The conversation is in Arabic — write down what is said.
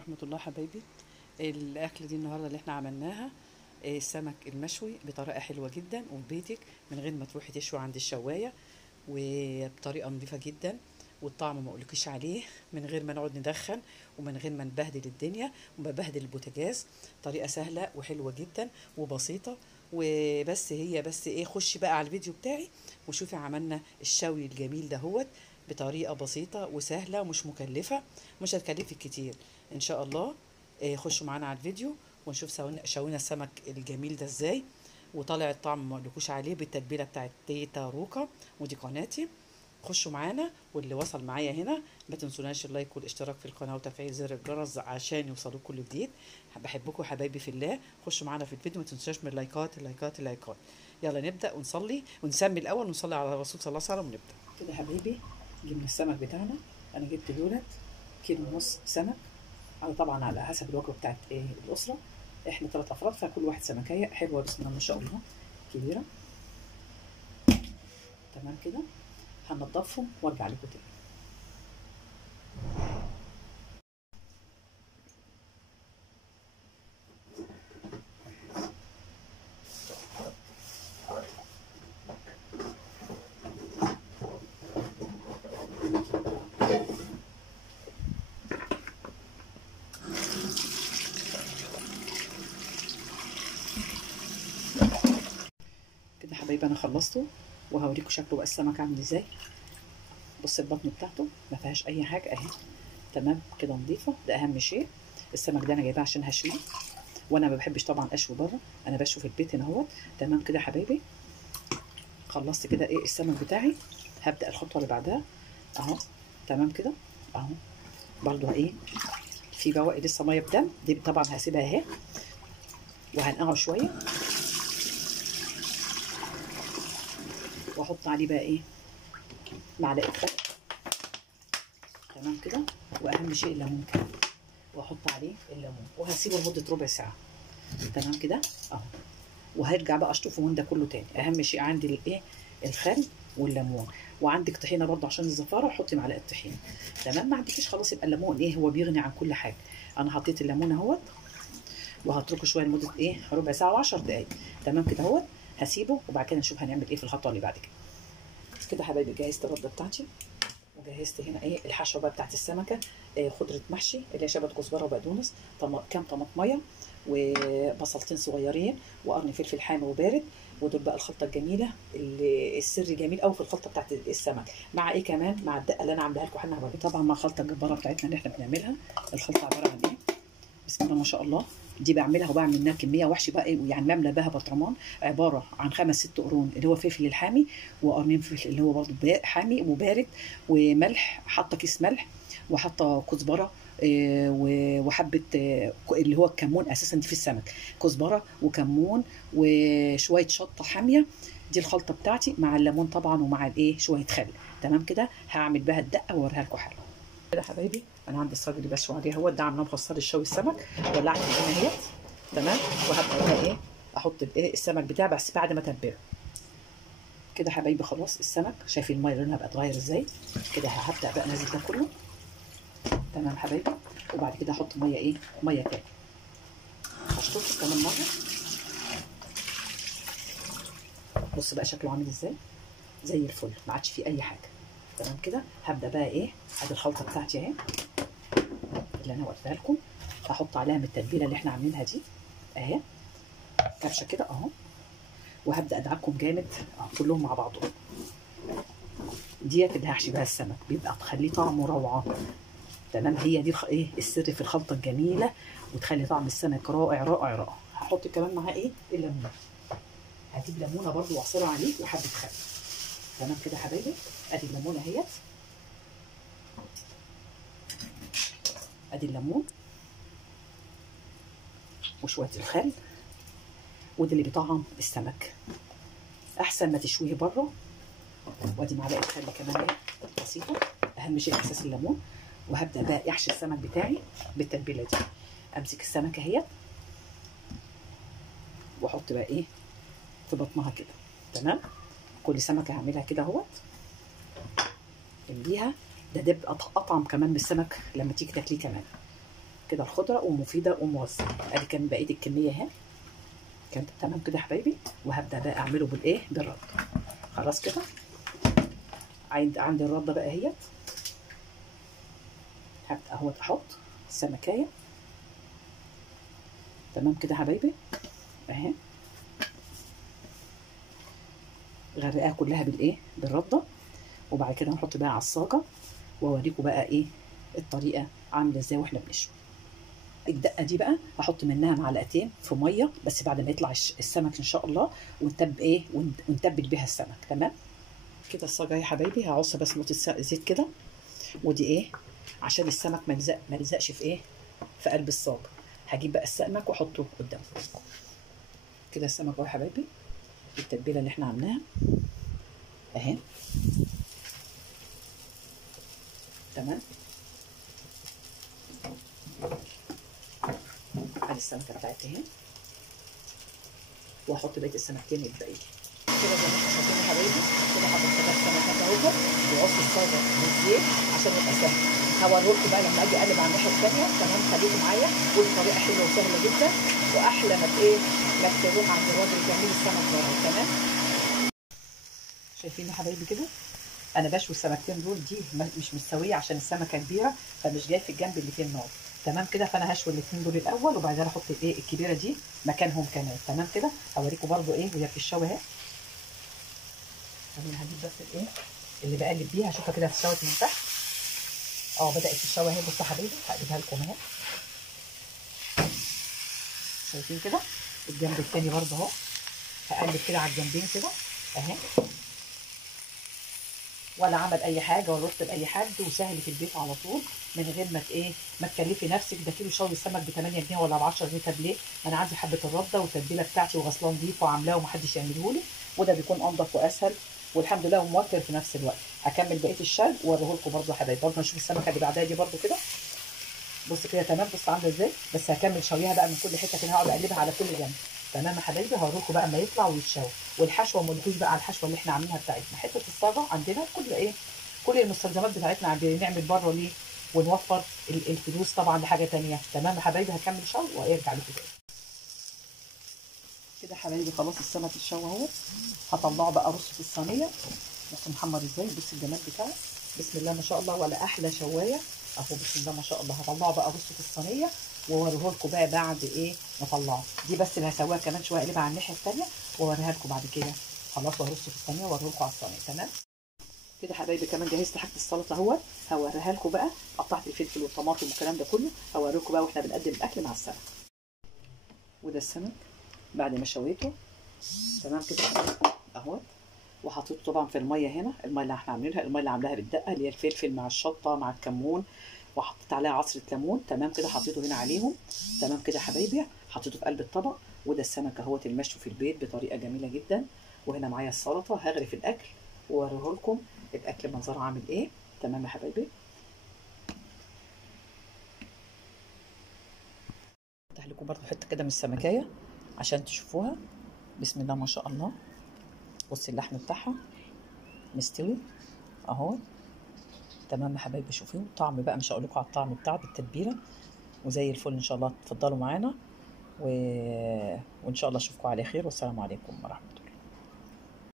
ورحمة الله حبايبي. الأكل دي النهاردة اللي احنا عملناها السمك المشوي بطريقة حلوة جدا وفي بيتك من غير ما تروحي تشوي عند الشواية، وبطريقة نظيفة جدا، والطعم ما اقولكيش عليه، من غير ما نقعد ندخن ومن غير ما نبهدل الدنيا ومبهدل البوتاجاز. طريقة سهلة وحلوة جدا وبسيطة. وبس هي بس ايه، خشي بقى على الفيديو بتاعي وشوفي عملنا الشوي الجميل دهوت بطريقة بسيطة وسهلة ومش مكلفة، مش هتكلفك كتير ان شاء الله. خشوا معانا على الفيديو ونشوف شوينا السمك الجميل ده ازاي، وطالع الطعم ما اقولكوش عليه بالتتبيله بتاعت تيتا روكا. ودي قناتي، خشوا معانا. واللي وصل معايا هنا ما تنسوناش اللايك والاشتراك في القناه وتفعيل زر الجرس عشان يوصلوا كل جديد. بحبكم حبايبي في الله. خشوا معانا في الفيديو، ما تنسوش من اللايكات اللايكات اللايكات. يلا نبدا ونصلي ونسمي الاول ونصلي على الرسول صلى الله عليه وسلم ونبدا كده حبايبي. جبنا السمك بتاعنا، انا جبت دولت كيلو ونص سمك، على طبعا على حسب الوجبه بتاعت الاسره. احنا 3 افراد فكل واحد سمكيه حلوه بسم الله ما شاء الله كبيره. تمام كده، هنضفهم وارجع لكم تاني. كده حبايبي انا خلصته وهوريكم شكله بقى السمك عامل ازاي. بص البطن بتاعته ما فيهاش اي حاجه اهي، تمام كده نظيفه. ده اهم شيء. السمك ده انا جايباه عشان هشويه، وانا ما بحبش طبعا اشوي بره، انا بشوي في البيت هنا اهوت. تمام كده حبايبي، خلصت كده السمك بتاعي. هبدا الخطوه اللي بعدها اهو. تمام كده اهو، برضو في بواقي لسه ميه بدم، دي طبعا هسيبها اهي وهنقعه شويه، واحط عليه بقى معلقه خل. تمام كده، واهم شيء الليمون كده، واحط عليه الليمون وهسيبه لمده ربع ساعه. تمام كده اهو، وهرجع بقى اشطفه من ده كله تاني. اهم شيء عندي الخل والليمون، وعندك طحينه برضه عشان الزفاره، حطي معلقه طحينه. تمام، ما عندكيش خلاص يبقى الليمون هو بيغني عن كل حاجه. انا حطيت الليمون اهوت، وهتركه شويه لمده ربع ساعه و10 دقائق. تمام كده اهوت، هسيبه وبعد كده نشوف هنعمل في الخطوه اللي بعد كده. كده حبايبي جهزت الرده بتاعتي، وجهزت هنا الحشوه بقى بتاعت السمكه. خضره محشي اللي هي شبت كزبره وبقدونس، كام طماطميه وبصلتين صغيرين وقرن فلفل حامي وبارد. ودول بقى الخلطه الجميله اللي السر جميل قوي في الخلطه بتاعت السمك. مع كمان مع الدقه اللي انا عاملاها لكم حنا حبايبي، طبعا مع الخلطه الجباره بتاعتنا اللي احنا بنعملها. الخلطه عباره عن بسم الله ما شاء الله. دي بعملها وبعمل منها كميه وحش بقى، يعني بعمل بها برطمان عباره عن 5 6 قرون اللي هو فلفل الحامي، وقرنين فلفل اللي هو برضه حامي وبارد، وملح، حاطه كيس ملح، وحاطه كزبره وحبه اللي هو الكمون. اساسا دي في السمك كزبره وكمون وشويه شطه حاميه. دي الخلطه بتاعتي مع الليمون طبعا ومع شويه خل. تمام كده، هعمل بها الدقه واوريها لكم حالا. كده حبايبي انا عندي الصاج اللي بشوي عليه هو ده، عاملاه مفصل الشوي السمك. ولعت الدنيا اهيت. تمام، وهبدا بقى احط السمك بتاعي بس بعد ما اتبله. كده حبايبي خلاص السمك، شايفين الميه لونها بقى اتغير ازاي كده. هبدا بقى انزل ده كله. تمام حبايبي، وبعد كده احط ميه ميه تاني، هشطفه كمان مره. بص بقى شكله عامل ازاي، زي الفل، ما عادش فيه اي حاجه. تمام كده، هبدا بقى ادي الخلطه بتاعتي اهي اللي انا وريتها لكم. هحط عليها من التتبيله اللي احنا عاملينها دي اهي، كبشه كده اهو. وهبدا ادعكم جامد كلهم مع بعضهم. ديت اللي هحشي بها السمك، بيبقى تخليه طعمه روعه. تمام، هي دي السر في الخلطه الجميله، وتخلي طعم السمك رائع رائع رائع. هحط كمان معاه الليمون. هجيب ليمونه برضو واعصرها عليه وحبه خل. تمام كده حبايبي، ادي الليمونه اهيت، ادي الليمون وشويه الخل، وده اللي بيطعم السمك احسن ما تشويه بره. وادي معلقه خل كمان بسيطه. اهم شيء احساس الليمون. وهبدا بقى احشي السمك بتاعي بالتتبيله دي. امسك السمكه اهيت واحط بقى في بطنها كده. تمام، كل سمكه هعملها كده اهوت الليها. ده بيبقى اطعم كمان من السمك لما تيجي تاكليه كمان. كده الخضره ومفيده وموسعه. ادي كان بقيه الكميه اهي كانت تمام كده يا حبايبي. وهبدا بقى اعمله بالايه، بالرده. خلاص كده عندي الرده بقى اهيت. هبدا اهوت احط السمكايه تمام كده يا حبايبي اهي، غرقاها كلها بالايه، بالرده. وبعد كده هنحط بقى على الصاجه واوريكم بقى ايه الطريقه عامله ازاي واحنا بنشوي. الدقه دي بقى هحط منها معلقتين في ميه بس بعد ما يطلع السمك ان شاء الله، ونتبل بيها السمك. تمام كده الصاجه يا حبايبي. هعص بس نقطه زيت كده، ودي ايه عشان السمك ما يلزقش في ايه، في قلب الصاج. هجيب بقى السمك واحطه قدامكم كده. السمك اهو يا حبايبي، التتبيله اللي احنا عاملاها اهي تمام. ادي السمكه بتاعتي اهي، واحط بقيه السمكتين الباقيين كده زي ما احنا شايفين يا حبايبي. كده حطيت السمكه اهو وعص الصاجه بالزيت عشان يبقى سهل. هوريكم بقى لما اجي اقلب على الناحيه الثانيه. تمام خليكم معايا، والطريقه حلوه وسهله جدا، واحلى ما ايه ما تروح عند الراجل تعملي السمك بره. تمام شايفين يا حبايبي كده انا بشوي السمكتين دول. دي مش مستويه عشان السمكه كبيره فمش جاي في الجنب اللي فيه النار. تمام كده فانا هشوي الاثنين دول الاول وبعدين احط الايه الكبيره دي مكانهم كمان. تمام كده هوريكم برده ايه وهي بتتشوي اهي. انا هجيب بس الايه اللي بقلب بيها اشوفها كده اتشوت من تحت. بدات تتشوي اهي. بصوا يا حبايبي هقلبها لكم اهي. شايفين كده الجنب الثاني برده اهو. هقلب كده على الجنبين كده اهي، ولا عمل اي حاجه ولا رحت لاي حد، وسهل في البيت على طول من غير ما تكلفي نفسك. ده كيلو شوي السمك ب 8 جنيه ولا ب 10 جنيه. طب ليه؟ انا عندي حبه الرده والتتبيله بتاعتي وغسلاه نضيف وعاملاه ومحدش يعمله لي، وده بيكون انضف واسهل والحمد لله وموفر في نفس الوقت. هكمل بقيه الشرب واوريه لكم برده يا حبايبي. برده نشوف السمكه اللي بعدها دي برده كده. بص كده تمام. بص عامله ازاي. بس هكمل شويها بقى من كل حته كده، هقعد اقلبها على كل جنب. تمام يا حبايبي هوريكم بقى اما يطلع ويتشوي. والحشوه ما قلتوش بقى على الحشوه اللي احنا عاملينها بتاعتنا. حته الصاجه عندنا كل المستلزمات بتاعتنا عندنا. نعمل بره ليه ونوفر الفلوس طبعا لحاجه ثانيه. تمام يا حبايبي هكمل شوي وارجع لكم تاني. كده يا حبايبي خلاص السمك اتشوى اهو. هطلعه بقى ارصه في الصينيه. بص محمر ازاي. بص الجمال بتاعه بسم الله ما شاء الله. ولا احلى شوايه اهو بسم الله ما شاء الله. هطلعه بقى ارصه في الصينيه واوريه لكم بقى بعد ايه ما اطلعه. دي بس اللي هسويها كمان شويه، اقلبها على الناحيه الثانيه واوريها لكم بعد كده. خلاص وهرصه في الصينيه واوريه لكم على الصينيه. تمام كده حبايبي كمان جهزت حاجه السلطه اهوت. هوريها لكم بقى. قطعت الفلفل والطماطم والكلام ده كله هوريكم بقى واحنا بنقدم الاكل مع السمك. وده السمك بعد ما شويته تمام كده اهوت. وحطيته طبعا في الميه هنا. الميه اللي احنا عاملينها الميه اللي عاملاها بالدقه اللي هي الفلفل مع الشطه مع الكمون، وحطيت عليها عصره ليمون. تمام كده حطيته هنا عليهم. تمام كده يا حبايبي حطيته في قلب الطبق. وده السمك اهوت المشوي في البيت بطريقه جميله جدا. وهنا معايا السلطه. هغرف الاكل واوريه لكم الاكل منظره عامل ايه. تمام يا حبايبي افتح لكم برضو حته كده من السمكيه عشان تشوفوها. بسم الله ما شاء الله. بصي اللحم بتاعها مستوي اهو. تمام يا حبايبي شوفوا الطعم بقى. مش هقول لكم على الطعم بتاعه بالتتبيله وزي الفل. ان شاء الله تفضلوا معانا وان شاء الله اشوفكم على خير والسلام عليكم ورحمه الله.